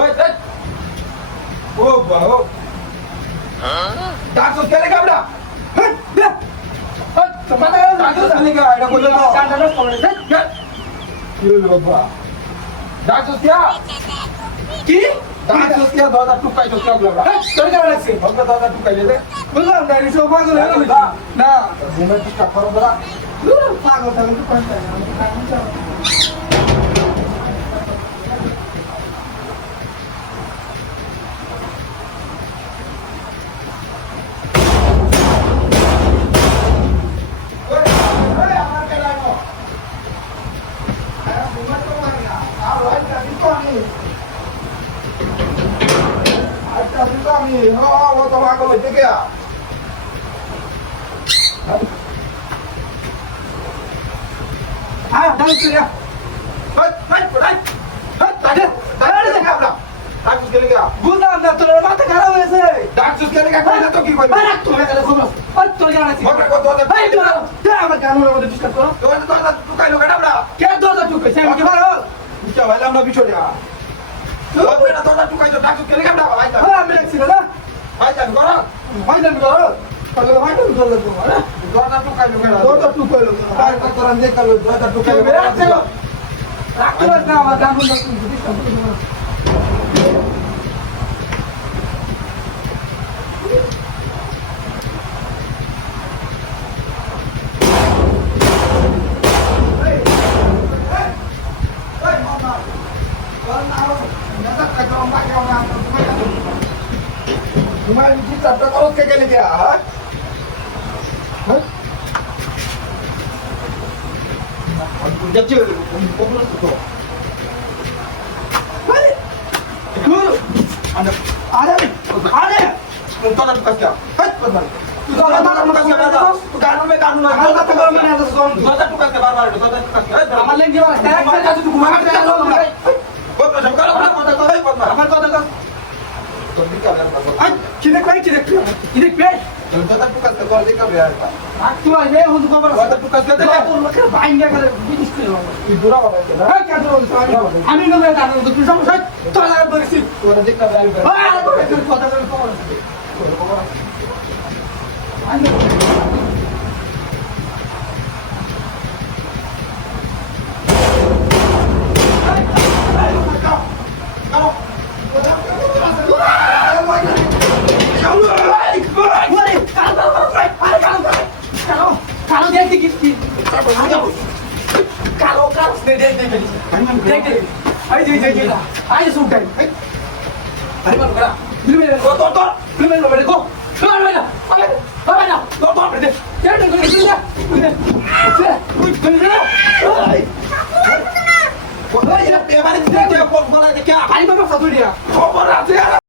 ওই দেখ ও বাবা ডাকছ কেলে কাবড়া হ্যাঁ দে তোমার ডাকছ কেলে কা এটা বলে দাও কান্ডাটা করে দে কি হলো বাবা ডাকছ কি ডাকছ কি দাদা টুকাই তো কাবড়া তোর কেন লাগছে বাবা দাদা টুকাই দে বুঝলাম না রিসো পাগল হয়ে গেল না ঘুমে টিকা করো বড়া পাগল তাহলে টুকাই না वो तो वहां को लेके गया हाँ डाल के गया हट हट हट हट ताजे ताजे से क्या डाक उसके लिए गया बोलना अंदर तो माथा खराब है से डाक उसके लिए क्या करना तो की कोई अरे तू ले कर सुनो हट तो जाना चाहिए मगर को दो दे भाई तू क्या मत कानून में डिस्कस करो तो काय लोग बड़ा क्या दो तू कैसे मुझे मारो क्या वाला हम भी छोड़ दिया तो मेरा तो तू काय तो डाक उसके लिए बड़ा भाई हां मैं एक्सीडेंट ना ভাইজান করো ভাইজান করো তাহলে ভাইজান করলে তো আরে দরজা টুকাই লোকেরা দরজা টুকাই লোকেরা ভাই কত রান দেখালো দরজা টুকাই লোকেরা রাখছো রাখছো না আমার দাম বন্ধ तुम्हारे नीचे चट्टा करो के लिए गया है जब चल कोबरा तो अरे कूल अरे अरे तुम तो ना क्या हट बदल तू तो ना ना क्या बता तू कानून में कानून है तो तो मैंने तो सुन तो तो टुका के बार-बार तो तो टुका के हमारे लेंगे वाला टैक्स से तू घुमा के चलो वो प्रश्न करो ना तो तो हमारे तो तो Cine kai cine pe. Dada tukas ke gor dekha bhai. Tu aye hun khabar. Dada tukas ke dekha. Tu loke bhai ne kare business ke ho. Tu dura baba ke na. Kya dura? Ami no me dana tu sam sai. Tu ala barisi. Tu ala dekha bhai. Ah, tu kota kare khabar. Kalau dia dikit, kalau dia ayo sudah, ayo mana, belum ada, tor, belum ada, belum ada, kok, belum ada, tor, berarti, jangan dengar itu ya, dia mana dia, dia bola dia, ayo mana satu dia,